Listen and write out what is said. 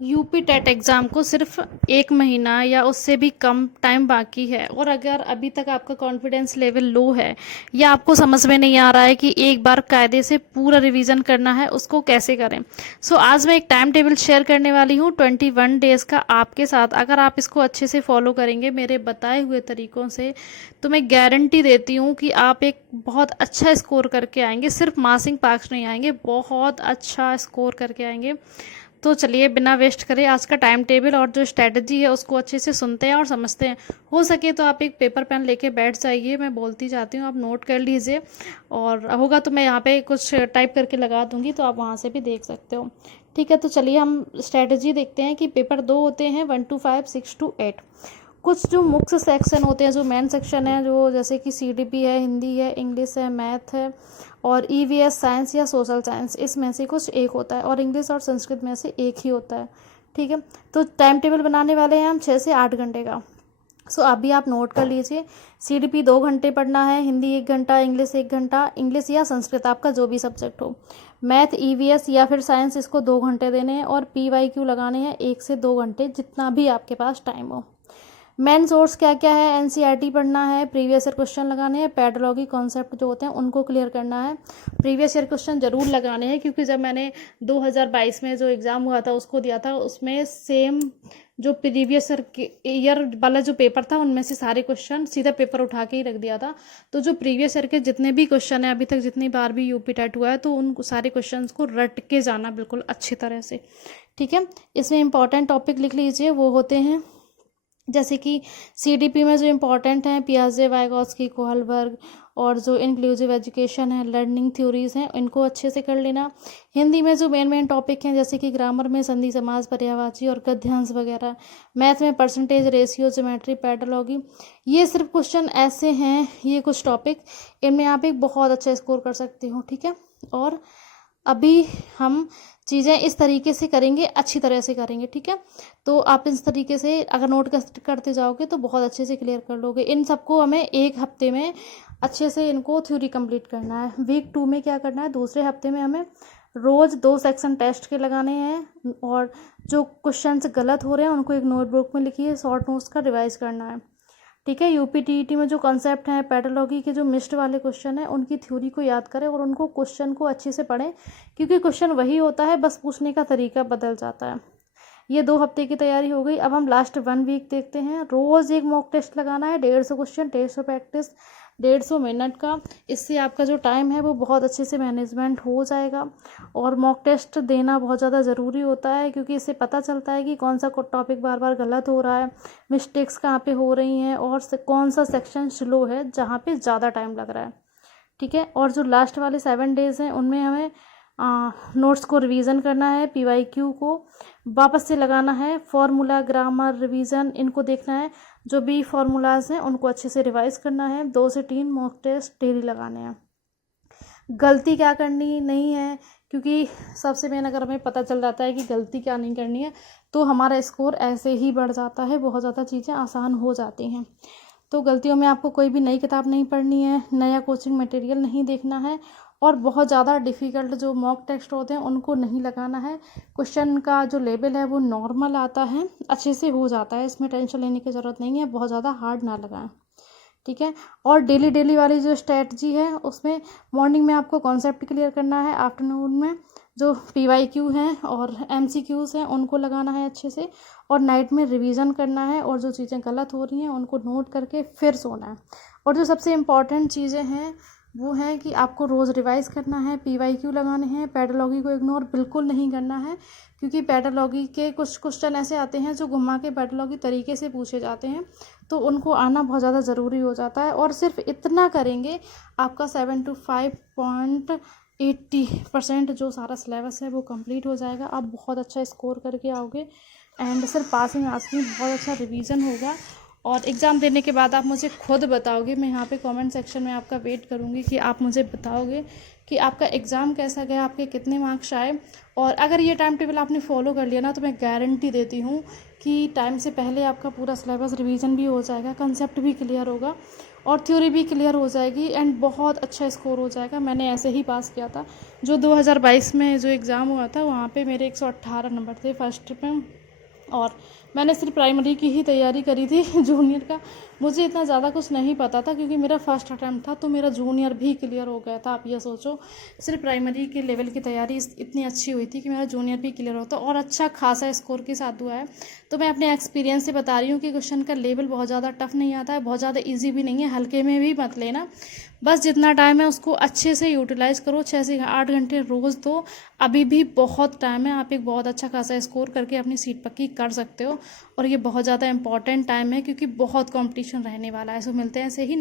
UP TET exam को सिर्फ 1 महीना या उससे भी कम टाइम बाकी है, और अगर अभी तक आपका कॉन्फिडेंस लेवल लो है या आपको समझ में नहीं आ रहा है कि एक बार कायदे से पूरा रिवीजन करना है, उसको कैसे करें। आज मैं एक टाइम टेबल शेयर करने वाली हूँ 21 डेज़ का आपके साथ। अगर आप इसको अच्छे से फॉलो करेंगे मेरे बताए हुए तरीकों से, तो मैं गारंटी देती हूँ कि आप एक बहुत अच्छा स्कोर करके आएंगे। सिर्फ मासिंग पास नहीं आएंगे, बहुत अच्छा स्कोर करके आएंगे। तो चलिए बिना वेस्ट करे आज का टाइम टेबल और जो स्ट्रैटेजी है उसको अच्छे से सुनते हैं और समझते हैं। हो सके तो आप एक पेपर पेन लेके बैठ जाइए, मैं बोलती जाती हूँ, आप नोट कर लीजिए, और होगा तो मैं यहाँ पे कुछ टाइप करके लगा दूंगी तो आप वहाँ से भी देख सकते हो। ठीक है, तो चलिए हम स्ट्रैटेजी देखते हैं कि पेपर 2 होते हैं, 1 to 5, 6 to 8। कुछ जो मुख्य सेक्शन होते हैं, जो मेन सेक्शन है, जो जैसे कि सीडीपी है, हिंदी है, इंग्लिश है, मैथ है, और ईवीएस साइंस या सोशल साइंस, इसमें से कुछ एक होता है, और इंग्लिश और संस्कृत में से एक ही होता है। ठीक है, तो टाइम टेबल बनाने वाले हैं हम 6 से 8 घंटे का। अभी आप नोट कर लीजिए। सीडीपी 2 घंटे पढ़ना है, हिंदी 1 घंटा, इंग्लिश 1 घंटा, इंग्लिश या संस्कृत आपका जो भी सब्जेक्ट हो, मैथ, ईवीएस या फिर साइंस, इसको 2 घंटे देने हैं, और पीवाईक्यू लगाने हैं 1 से 2 घंटे, जितना भी आपके पास टाइम हो। मेन सोर्स क्या क्या है, एनसीईआरटी पढ़ना है, प्रीवियस ईयर क्वेश्चन लगाने हैं, पेडोलॉजी कॉन्सेप्ट जो होते हैं उनको क्लियर करना है। प्रीवियस ईयर क्वेश्चन जरूर लगाने हैं, क्योंकि जब मैंने 2022 में जो एग्ज़ाम हुआ था उसको दिया था, उसमें सेम जो प्रीवियस ईयर वाला जो पेपर था उनमें से सारे क्वेश्चन सीधा पेपर उठा के ही रख दिया था। तो जो प्रीवियस ईयर के जितने भी क्वेश्चन है, अभी तक जितनी बार भी यूपी टेट हुआ है, तो उन सारे क्वेश्चन को रट के जाना बिल्कुल अच्छी तरह से। ठीक है, इसमें इंपॉर्टेंट टॉपिक लिख लीजिए, वो होते हैं जैसे कि सीडीपी में जो इम्पोर्टेंट हैं, पियाजे, वाइगॉस्की, कोहलबर्ग, और जो इंक्लूसिव एजुकेशन है, लर्निंग थ्योरीज हैं, इनको अच्छे से कर लेना। हिंदी में जो मेन टॉपिक हैं, जैसे कि ग्रामर में संधि, समास, पर्यायवाची और गद्यांश वगैरह। मैथ में परसेंटेज, रेशियो, ज्योमेट्री, पेडोलॉजी। ये सिर्फ क्वेश्चन ऐसे हैं, ये कुछ टॉपिक, इनमें आप एक बहुत अच्छा स्कोर कर सकते हो। ठीक है, और अभी हम चीज़ें इस तरीके से करेंगे, अच्छी तरह से करेंगे। ठीक है, तो आप इस तरीके से अगर नोट करते जाओगे तो बहुत अच्छे से क्लियर कर लोगे। इन सबको हमें 1 हफ्ते में अच्छे से इनको थ्योरी कंप्लीट करना है। वीक 2 में क्या करना है, दूसरे हफ्ते में हमें रोज़ 2 सेक्शन टेस्ट के लगाने हैं, और जो क्वेश्चन गलत हो रहे हैं उनको एक नोटबुक में लिखिए, शॉर्ट नोट्स का रिवाइज करना है। ठीक है, यूपी टीईटी में जो कॉन्सेप्ट हैं, पेडोलॉजी के जो मिस्ड वाले क्वेश्चन हैं, उनकी थ्योरी को याद करें और उनको क्वेश्चन को अच्छे से पढ़ें, क्योंकि क्वेश्चन वही होता है, बस पूछने का तरीका बदल जाता है। ये 2 हफ्ते की तैयारी हो गई। अब हम लास्ट 1 वीक देखते हैं। रोज़ एक मॉक टेस्ट लगाना है, 150 क्वेश्चन, 150 प्रैक्टिस, 150 मिनट का। इससे आपका जो टाइम है वो बहुत अच्छे से मैनेजमेंट हो जाएगा। और मॉक टेस्ट देना बहुत ज़्यादा ज़रूरी होता है, क्योंकि इससे पता चलता है कि कौन सा टॉपिक बार बार गलत हो रहा है, मिस्टेक्स कहाँ पे हो रही हैं, और कौन सा सेक्शन स्लो है जहाँ पे ज़्यादा टाइम लग रहा है। ठीक है, और जो लास्ट वाले 7 डेज़ हैं उनमें हमें नोट्स को रिवीजन करना है, पीवाईक्यू को वापस से लगाना है, फॉर्मूला, ग्रामर, रिवीजन, इनको देखना है। जो भी फॉर्मूलाज हैं उनको अच्छे से रिवाइज करना है। 2 से 3 मॉक टेस्ट डेली लगाने हैं। गलती क्या करनी नहीं है, क्योंकि सबसे मेन अगर हमें पता चल जाता है कि गलती क्या नहीं करनी है, तो हमारा स्कोर ऐसे ही बढ़ जाता है, बहुत ज़्यादा चीज़ें आसान हो जाती हैं। तो गलतियों में आपको कोई भी नई किताब नहीं पढ़नी है, नया कोचिंग मटेरियल नहीं देखना है, और बहुत ज़्यादा डिफ़िकल्ट जो मॉक टेस्ट होते हैं उनको नहीं लगाना है। क्वेश्चन का जो लेवल है वो नॉर्मल आता है, अच्छे से हो जाता है, इसमें टेंशन लेने की ज़रूरत नहीं है, बहुत ज़्यादा हार्ड ना लगाएं। ठीक है, और डेली वाली जो स्ट्रेटजी है उसमें मॉर्निंग में आपको कॉन्सेप्ट क्लियर करना है, आफ्टरनून में जो पीवाईक्यू हैं और एमसीक्यूज़ हैं उनको लगाना है अच्छे से, और नाइट में रिवीजन करना है, और जो चीज़ें गलत हो रही हैं उनको नोट करके फिर सोना है। और जो सबसे इम्पॉर्टेंट चीज़ें हैं वो है कि आपको रोज़ रिवाइज करना है, पीवाईक्यू लगाने हैं, पेडोलॉजी को इग्नोर बिल्कुल नहीं करना है, क्योंकि पेडोलॉजी के कुछ क्वेश्चन ऐसे आते हैं जो घुमा के पेडोलॉजी तरीके से पूछे जाते हैं, तो उनको आना बहुत ज़्यादा ज़रूरी हो जाता है। और सिर्फ इतना करेंगे आपका 7 to 5.80% जो सारा सिलेबस है वो कंप्लीट हो जाएगा। आप बहुत अच्छा स्कोर करके आओगे, एंड सिर्फ पासिंग आसिंग बहुत अच्छा रिवीजन होगा, और एग्ज़ाम देने के बाद आप मुझे खुद बताओगे, मैं यहाँ पे कमेंट सेक्शन में आपका वेट करूँगी कि आप मुझे बताओगे कि आपका एग्ज़ाम कैसा गया, आपके कितने मार्क्स आए। और अगर ये टाइम टेबल आपने फॉलो कर लिया ना, तो मैं गारंटी देती हूँ कि टाइम से पहले आपका पूरा सिलेबस रिवीजन भी हो जाएगा, कंसेप्ट भी क्लियर होगा और थ्योरी भी क्लियर हो जाएगी एंड बहुत अच्छा स्कोर हो जाएगा। मैंने ऐसे ही पास किया था। जो 2022 में जो एग्ज़ाम हुआ था वहाँ पे मेरे 118 नंबर थे फर्स्ट में, और मैंने सिर्फ प्राइमरी की ही तैयारी करी थी। जूनियर का मुझे इतना ज़्यादा कुछ नहीं पता था क्योंकि मेरा फर्स्ट अटैम्प्ट था, तो मेरा जूनियर भी क्लियर हो गया था। आप ये सोचो, सिर्फ प्राइमरी के लेवल की तैयारी इतनी अच्छी हुई थी कि मेरा जूनियर भी क्लियर होता और अच्छा खासा स्कोर के साथ हुआ है। तो मैं अपने एक्सपीरियंस से बता रही हूँ कि क्वेश्चन का लेवल बहुत ज़्यादा टफ नहीं आता है, बहुत ज़्यादा ईजी भी नहीं है, हल्के में भी मत लेना। बस जितना टाइम है उसको अच्छे से यूटिलाइज़ करो, 6 से 8 घंटे रोज़ दो। अभी भी बहुत टाइम है, आप एक बहुत अच्छा खासा स्कोर करके अपनी सीट पक्की कर सकते हो। और ये बहुत ज़्यादा इंपॉर्टेंट टाइम है क्योंकि बहुत कंपटीशन रहने वाला है। सो मिलते हैं ऐसे ही।